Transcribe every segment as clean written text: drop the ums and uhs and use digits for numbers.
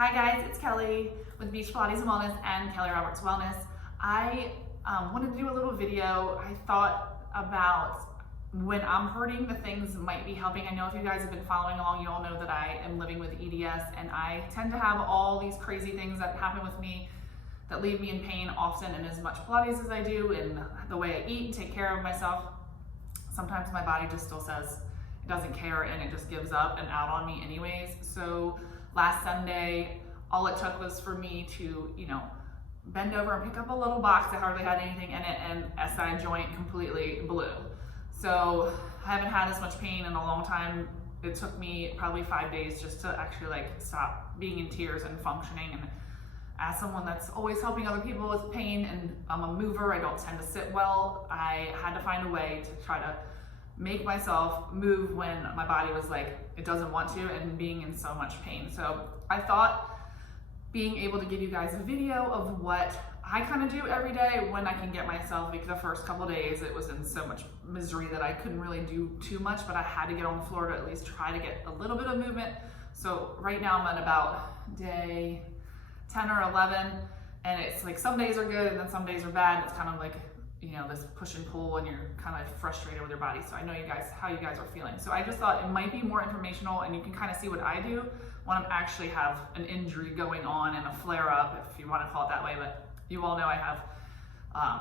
Hi guys, it's Kelly with Beach Pilates and Wellness and Kelly Roberts Wellness. I wanted to do a little video. I thought about when I'm hurting, the things might be helping. I know if you guys have been following along, you all know that I am living with EDS and I tend to have all these crazy things that happen with me that leave me in pain often, and as much Pilates as I do and the way I eat and take care of myself, sometimes my body just still says it doesn't care and it just gives up and out on me anyways. So last Sunday, all it took was for me to, bend over and pick up a little box that hardly had anything in it, and SI joint completely blew. So I haven't had as much pain in a long time. It took me probably 5 days just to actually stop being in tears and functioning. And as someone that's always helping other people with pain, and I'm a mover, I don't tend to sit well, I had to find a way to try to make myself move when my body was like, it doesn't want to, and being in so much pain. So I thought being able to give you guys a video of what I kind of do every day when I can get myself, because the first couple of days it was in so much misery that I couldn't really do too much, but I had to get on the floor to at least try to get a little bit of movement. So right now I'm at about day 10 or 11, and it's like some days are good and then some days are bad. It's kind of like, this push and pull, and you're kind of frustrated with your body. So I know how you guys are feeling. So I just thought it might be more informational, and you can kind of see what I do when I actually have an injury going on and a flare up, if you want to call it that way. But you all know I have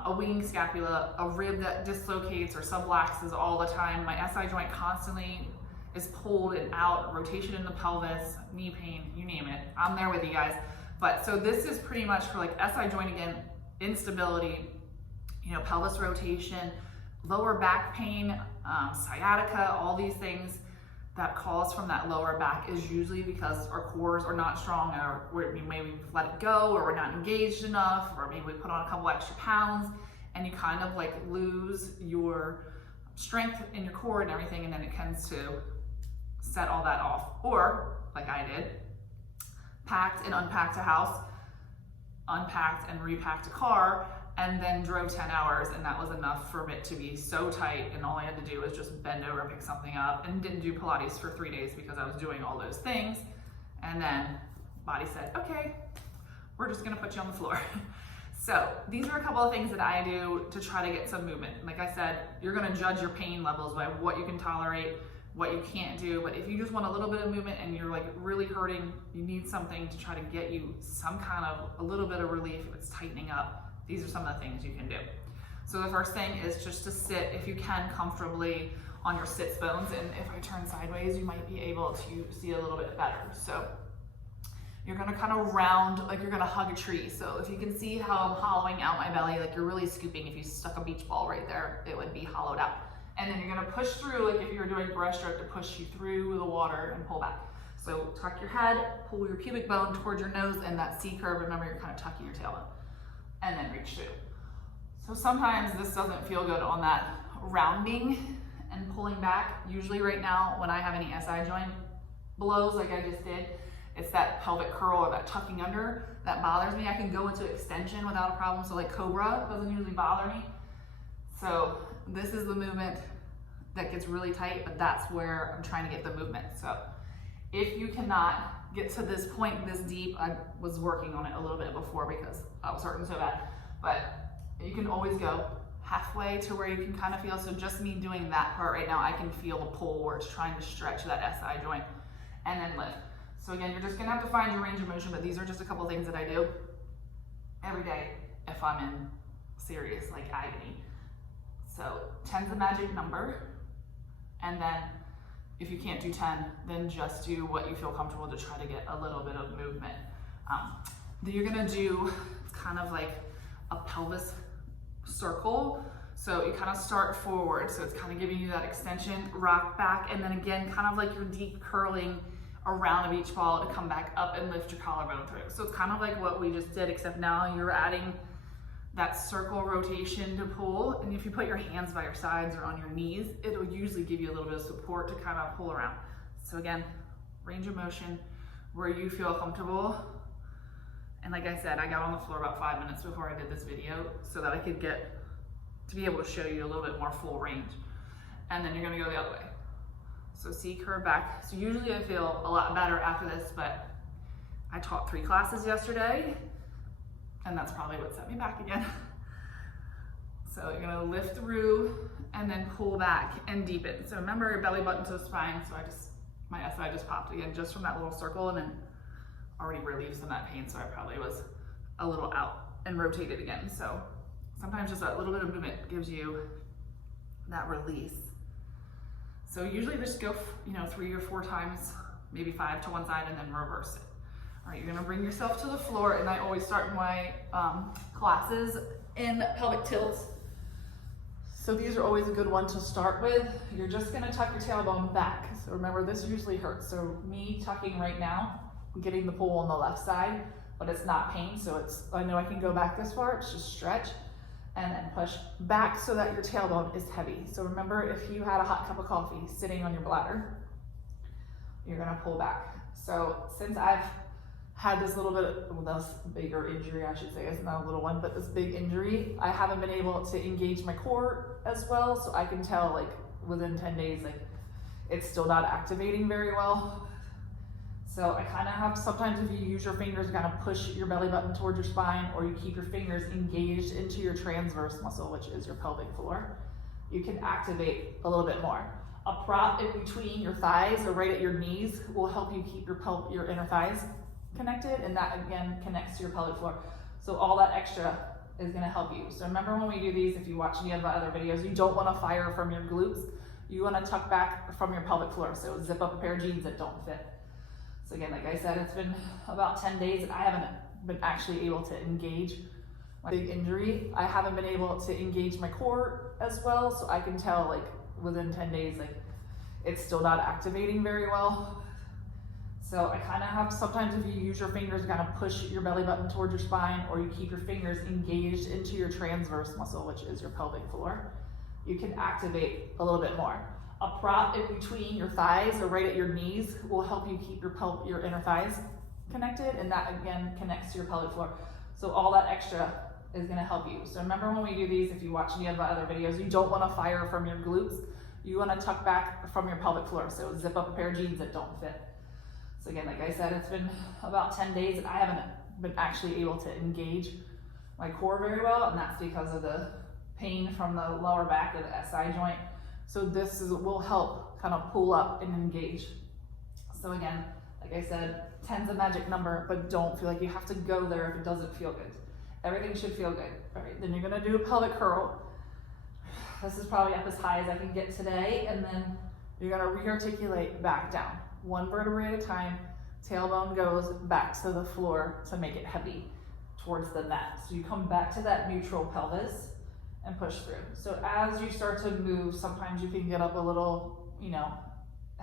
a wing scapula, a rib that dislocates or subluxes all the time. My SI joint constantly is pulled and out, rotation in the pelvis, knee pain, you name it. I'm there with you guys. But so this is pretty much for SI joint again, instability, pelvis rotation, lower back pain, sciatica, all these things that cause from that lower back is usually because our cores are not strong, or maybe we've let it go, or we're not engaged enough, or maybe we put on a couple extra pounds, and you kind of lose your strength in your core and everything, and then it tends to set all that off. Or, like I did, packed and unpacked a house, unpacked and repacked a car, and then drove 10 hours, and that was enough for it to be so tight, and all I had to do was just bend over, pick something up, and didn't do Pilates for 3 days because I was doing all those things. And then body said, okay, we're just gonna put you on the floor. So these are a couple of things that I do to try to get some movement. Like I said, you're gonna judge your pain levels by what you can tolerate, what you can't do, but if you just want a little bit of movement and you're really hurting, you need something to try to get you some kind of a little bit of relief if it's tightening up. These are some of the things you can do. So the first thing is just to sit, if you can, comfortably on your sits bones. And if I turn sideways, you might be able to see a little bit better. So you're gonna kind of round, like you're gonna hug a tree. So if you can see how I'm hollowing out my belly, like you're really scooping. If you stuck a beach ball right there, it would be hollowed out. And then you're gonna push through, like if you were doing breaststroke, to push you through the water and pull back. So tuck your head, pull your pubic bone towards your nose, and that C curve, remember you're kind of tucking your tailbone. And then reach through. So sometimes this doesn't feel good on that rounding and pulling back. Usually right now, when I have any SI joint blows like I just did, it's that pelvic curl or that tucking under that bothers me. I can go into extension without a problem. So like Cobra doesn't usually bother me. So this is the movement that gets really tight, but that's where I'm trying to get the movement. So if you cannot get to this point this deep, I was working on it a little bit before because I was hurting so bad, but you can always go halfway to where you can kind of feel. So just me doing that part right now, I can feel the pull where it's trying to stretch that SI joint and then lift. So again, you're just gonna have to find your range of motion, but these are just a couple of things that I do every day if I'm in serious agony. So 10's the magic number, and then if you can't do 10, then just do what you feel comfortable to try to get a little bit of movement. Then you're gonna do kind of like a pelvis circle. So you kind of start forward. So it's kind of giving you that extension, rock back, and then again, kind of like you're deep curling around a beach ball to come back up and lift your collarbone through. So it's kind of like what we just did, except now you're adding that circle rotation to pull, and if you put your hands by your sides or on your knees, it'll usually give you a little bit of support to kind of pull around. So again, range of motion where you feel comfortable. And like I said, I got on the floor about 5 minutes before I did this video so that I could get to be able to show you a little bit more full range. And then you're gonna go the other way. So C curve back. So usually I feel a lot better after this, but I taught 3 classes yesterday, and that's probably what set me back again. So you're gonna lift through and then pull back and deepen. So remember your belly button to the spine. So my SI just popped again just from that little circle, and then already relieved some of that pain. So I probably was a little out and rotated again. So sometimes just that little bit of movement gives you that release. So usually just go, 3 or 4 times, maybe 5 to one side, and then reverse it. All right, you're gonna bring yourself to the floor, and I always start my classes in pelvic tilts. So these are always a good one to start with. You're just gonna tuck your tailbone back. So remember, this usually hurts. So me tucking right now, I'm getting the pull on the left side, but it's not pain. So I know I can go back this far. It's just stretch and then push back so that your tailbone is heavy. So remember, if you had a hot cup of coffee sitting on your bladder, you're gonna pull back. So since I've had this little bit of, this bigger injury, I should say, it's not a little one, but this big injury, I haven't been able to engage my core as well. So I can tell within 10 days, it's still not activating very well. So I kind of have, sometimes if you use your fingers to kind of push your belly button towards your spine, or you keep your fingers engaged into your transverse muscle, which is your pelvic floor, you can activate a little bit more. A prop in between your thighs or right at your knees will help you keep your inner thighs connected, and that again connects to your pelvic floor. So all that extra is gonna help you. So remember, when we do these, if you watch any of the other videos, you don't wanna fire from your glutes. You wanna tuck back from your pelvic floor. So zip up a pair of jeans that don't fit. So again, like I said, it's been about 10 days and I haven't been actually able to engage my big injury. I haven't been able to engage my core as well. So I can tell within 10 days, it's still not activating very well. So I kind of have, sometimes if you use your fingers to kind of push your belly button towards your spine, or you keep your fingers engaged into your transverse muscle, which is your pelvic floor, you can activate a little bit more. A prop in between your thighs or right at your knees will help you keep your inner thighs connected, and that again connects to your pelvic floor. So all that extra is gonna help you. So remember, when we do these, if you watch any of the other videos, you don't wanna fire from your glutes. You wanna tuck back from your pelvic floor. So zip up a pair of jeans that don't fit. So again, like I said, it's been about 10 days and I haven't been actually able to engage my core very well, and that's because of the pain from the lower back of the SI joint. So this will help kind of pull up and engage. So again, like I said, 10's a magic number, but don't feel like you have to go there if it doesn't feel good. Everything should feel good. All right, then you're gonna do a pelvic curl. This is probably up as high as I can get today, and then you're gonna re-articulate back down. 1 vertebrae at a time, tailbone goes back to the floor to make it heavy towards the mat. So you come back to that neutral pelvis and push through. So as you start to move, sometimes you can get up a little,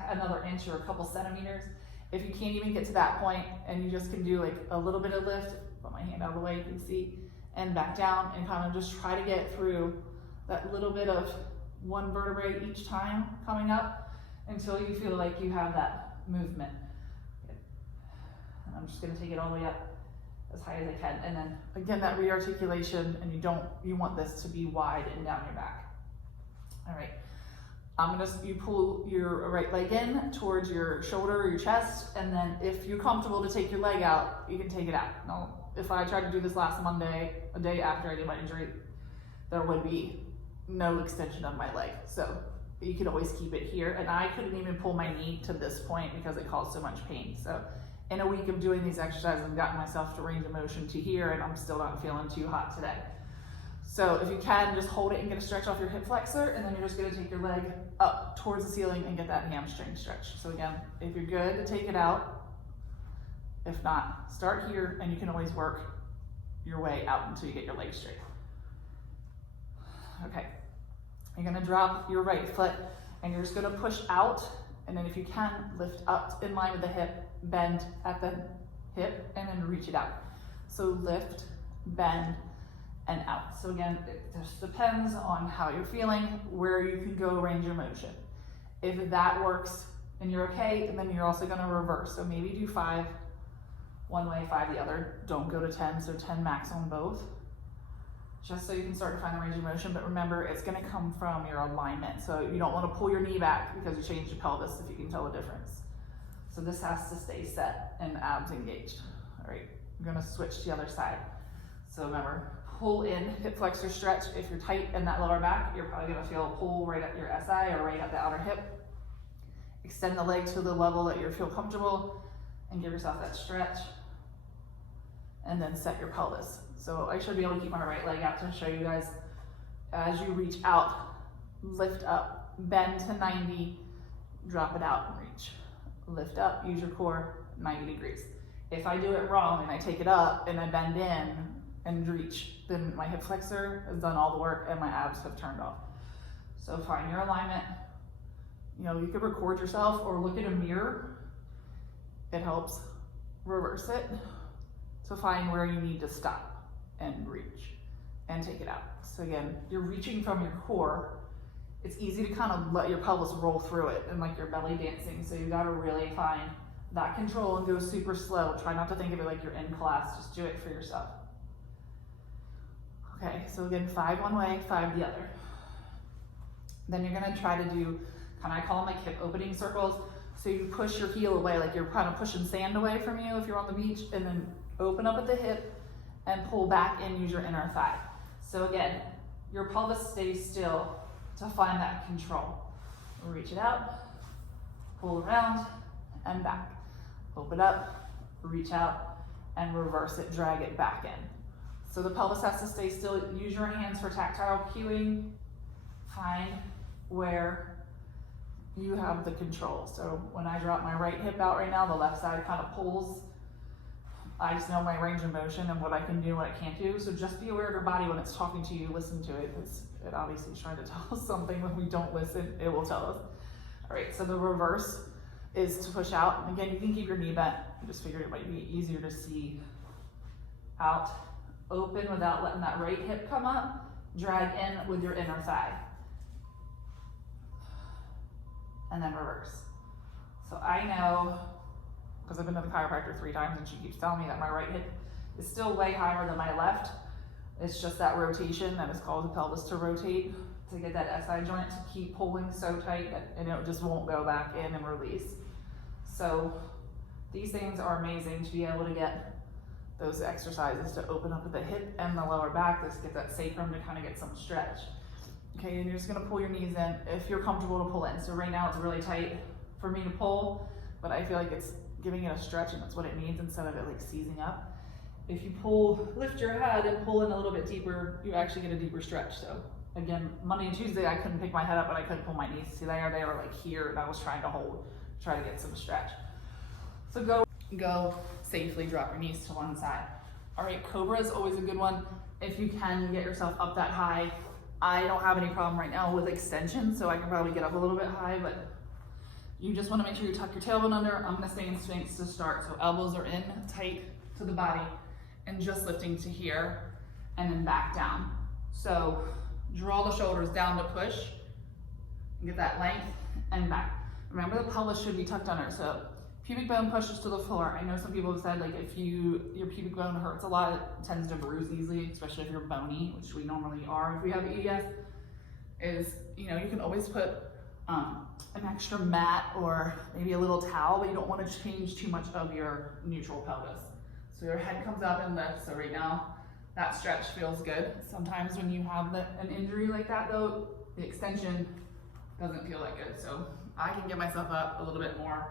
another inch or a couple centimeters. If you can't even get to that point and you just can do a little bit of lift, put my hand out of the way, you can see, and back down, and kind of just try to get through that little bit of 1 vertebrae each time coming up until you feel like you have that movement. And I'm just gonna take it all the way up as high as I can. And then again, that re-articulation, and you want this to be wide and down your back. All right, you pull your right leg in towards your shoulder or your chest, and then if you're comfortable to take your leg out, you can take it out. Now, if I tried to do this last Monday, a day after I did my injury, there would be no extension of my leg. So you can always keep it here. And I couldn't even pull my knee to this point because it caused so much pain. So in a week of doing these exercises, I've gotten myself to range of motion to here, and I'm still not feeling too hot today. So if you can, just hold it and get a stretch off your hip flexor, and then you're just gonna take your leg up towards the ceiling and get that hamstring stretch. So again, if you're good to take it out, if not, start here, and you can always work your way out until you get your legs straight. Okay. You're gonna drop your right foot and you're just gonna push out, and then if you can, lift up in line with the hip, bend at the hip, and then reach it out. So lift, bend, and out. So again, it just depends on how you're feeling, where you can go range of motion. If that works and you're okay, and then you're also gonna reverse. So maybe do 5 one way, 5 the other. Don't go to 10, so 10 max on both, just so you can start to find the range of motion. But remember, it's gonna come from your alignment. So you don't wanna pull your knee back because you changed your pelvis, if you can tell the difference. So this has to stay set and abs engaged. All right, I'm gonna switch to the other side. So remember, pull in, hip flexor stretch. If you're tight in that lower back, you're probably gonna feel a pull right at your SI or right at the outer hip. Extend the leg to the level that you feel comfortable and give yourself that stretch. And then set your pelvis. So I should be able to keep my right leg out to show you guys. As you reach out, lift up, bend to 90, drop it out and reach. Lift up, use your core, 90 degrees. If I do it wrong and I take it up and I bend in and reach, then my hip flexor has done all the work and my abs have turned off. So find your alignment. You know, you could record yourself or look in a mirror. It helps. Reverse it to find where you need to stop and reach and take it out. So again, you're reaching from your core. It's easy to kind of let your pelvis roll through it and like you're belly dancing. So you gotta really find that control and go super slow. Try not to think of it like you're in class, just do it for yourself. Okay, so again, 5 one way, 5 the other. Then you're gonna try to do, I call them like hip opening circles. So you push your heel away, like you're kind of pushing sand away from you if you're on the beach, and then open up at the hip and pull back and use your inner thigh. So again, your pelvis stays still to find that control. Reach it out, pull around and back. Open up, reach out, and reverse it, drag it back in. So the pelvis has to stay still. Use your hands for tactile cueing. Find where you have the control. So when I drop my right hip out right now, the left side kind of pulls. I just know my range of motion and what I can do, what I can't do. So just be aware of your body when it's talking to you, listen to it. It obviously is trying to tell us something. When we don't listen, it will tell us. All right, so the reverse is to push out. And again, you can keep your knee bent. I just figured it might be easier to see. Out, open without letting that right hip come up. Drag in with your inner thigh. And then reverse. So I know, because I've been to the chiropractor 3 times and she keeps telling me that my right hip is still way higher than my left. It's just that rotation that is called the pelvis to rotate, to get that SI joint to keep pulling so tight that and it just won't go back in and release. So these things are amazing to be able to get those exercises to open up at the hip and the lower back. Let's get that sacrum to kind of get some stretch. Okay, and you're just gonna pull your knees in if you're comfortable to pull in. So right now it's really tight for me to pull, but I feel like it's giving it a stretch and that's what it needs instead of it like seizing up. If you pull, lift your head and pull in a little bit deeper, you actually get a deeper stretch. So again, Monday and Tuesday, I couldn't pick my head up, but I couldn't pull my knees. See there, they were like here and I was trying to hold, try to get some stretch. So go safely, drop your knees to one side. All right, Cobra is always a good one. If you can get yourself up that high. I don't have any problem right now with extension, so I can probably get up a little bit high, but you just want to make sure you tuck your tailbone under. I'm going to stay in Sphinx to start. So elbows are in tight to the body and just lifting to here and then back down. So draw the shoulders down to push, get that length and back. Remember the pelvis should be tucked under. So pubic bone pushes to the floor. I know some people have said like if your pubic bone hurts a lot, it tends to bruise easily, especially if you're bony, which we normally are if we have EDS, you can always put an extra mat or maybe a little towel, but you don't want to change too much of your neutral pelvis. So your head comes up and lifts. So right now that stretch feels good. Sometimes when you have an injury like that though, the extension doesn't feel that good. So I can get myself up a little bit more.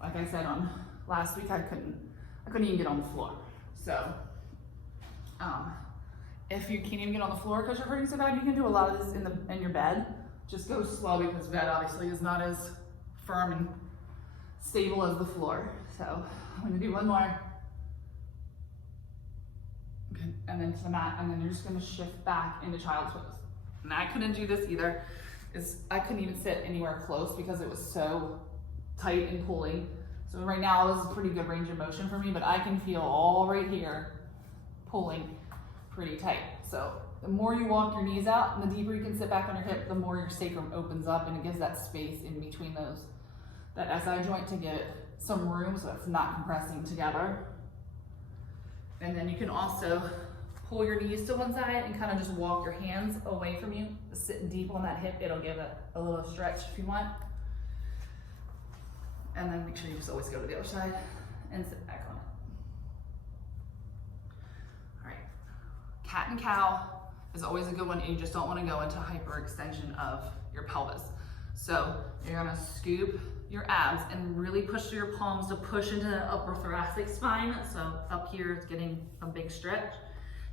Like I said on last week, I couldn't even get on the floor. So if you can't even get on the floor because you're hurting so bad, you can do a lot of this in your bed. Just go slow because bed obviously is not as firm and stable as the floor. So I'm gonna do one more. Okay, and then to the mat, and then you're just gonna shift back into child's pose. And I couldn't do this either. I couldn't even sit anywhere close because it was so tight and pulling. So right now this is a pretty good range of motion for me, but I can feel all right here pulling pretty tight. So the more you walk your knees out and the deeper you can sit back on your hip, the more your sacrum opens up and it gives that space in between that SI joint to get some room so it's not compressing together. And then you can also pull your knees to one side and kind of just walk your hands away from you, sit deep on that hip. It'll give it a little stretch if you want. And then make sure you just always go to the other side and sit back on it. cat and cow is always a good one, and you just don't want to go into hyperextension of your pelvis. So you're gonna scoop your abs and really push through your palms to push into the upper thoracic spine. So up here it's getting a big stretch,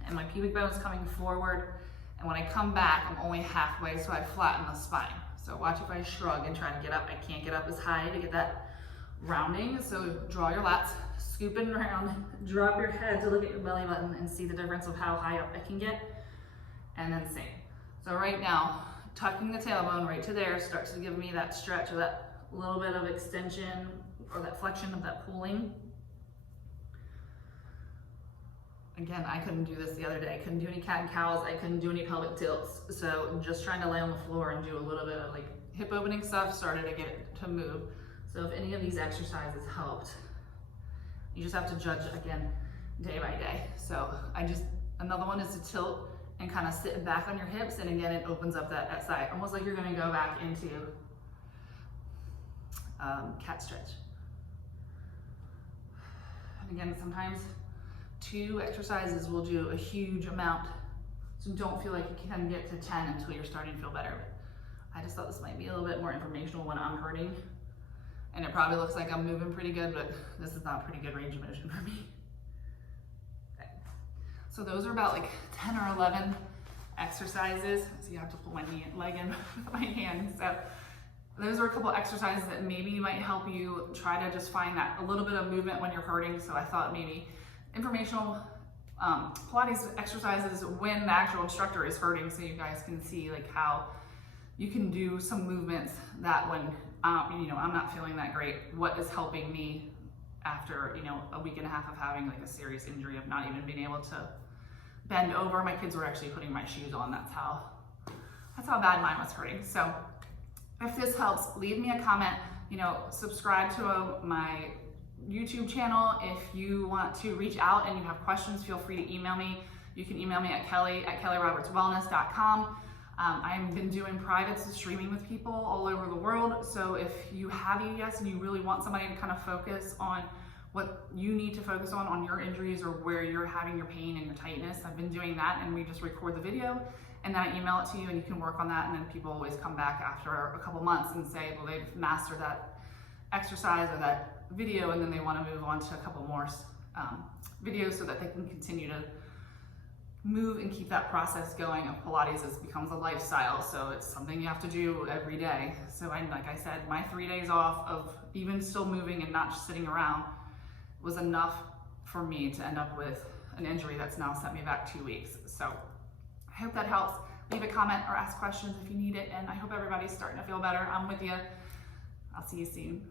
and my pubic bone is coming forward. And when I come back, I'm only halfway, so I flatten the spine. So watch if I shrug and try to get up. I can't get up as high to get that rounding. So draw your lats, scoop it around, drop your head to look at your belly button and see the difference of how high up I can get, and then same. So right now, tucking the tailbone right to there starts to give me that stretch or that little bit of extension or that flexion of that pulling. Again, I couldn't do this the other day. I couldn't do any cat and cows. I couldn't do any pelvic tilts. So I'm just trying to lay on the floor and do a little bit of like hip opening stuff, started to get it to move. So if any of these exercises helped, you just have to judge again, day by day. So another one is to tilt and kind of sit back on your hips. And again, it opens up that side, almost like you're gonna go back into cat stretch. And again, sometimes 2 exercises will do a huge amount. So don't feel like you can get to 10 until you're starting to feel better. But I just thought this might be a little bit more informational when I'm hurting. And it probably looks like I'm moving pretty good, but this is not a pretty good range of motion for me. Okay. So those are about like 10 or 11 exercises. So you have to pull my leg in with my hand. So those are a couple exercises that maybe might help you try to just find that a little bit of movement when you're hurting. So I thought maybe informational Pilates exercises when the actual instructor is hurting, so you guys can see like how you can do some movements that when I'm not feeling that great, what is helping me after a week and a half of having like a serious injury of not even being able to bend over. My kids were actually putting my shoes on. That's how bad mine was hurting. So if this helps, leave me a comment, subscribe to my YouTube channel. If you want to reach out and you have questions, feel free to email me. You can email me at kelly@kellyrobertswellness.com. I've been doing privates and streaming with people all over the world. So if you have EDS and you really want somebody to kind of focus on what you need to focus on your injuries or where you're having your pain and your tightness, I've been doing that, and we just record the video and then I email it to you and you can work on that. And then people always come back after a couple months and say, well, they've mastered that exercise or that video, and then they want to move on to a couple more videos so that they can continue to move and keep that process going of Pilates. It becomes a lifestyle, so it's something you have to do every day. So like I said, my 3 days off of even still moving and not just sitting around was enough for me to end up with an injury that's now sent me back 2 weeks. So I hope that helps. Leave a comment or ask questions if you need it, and I hope everybody's starting to feel better. I'm with you. I'll see you soon.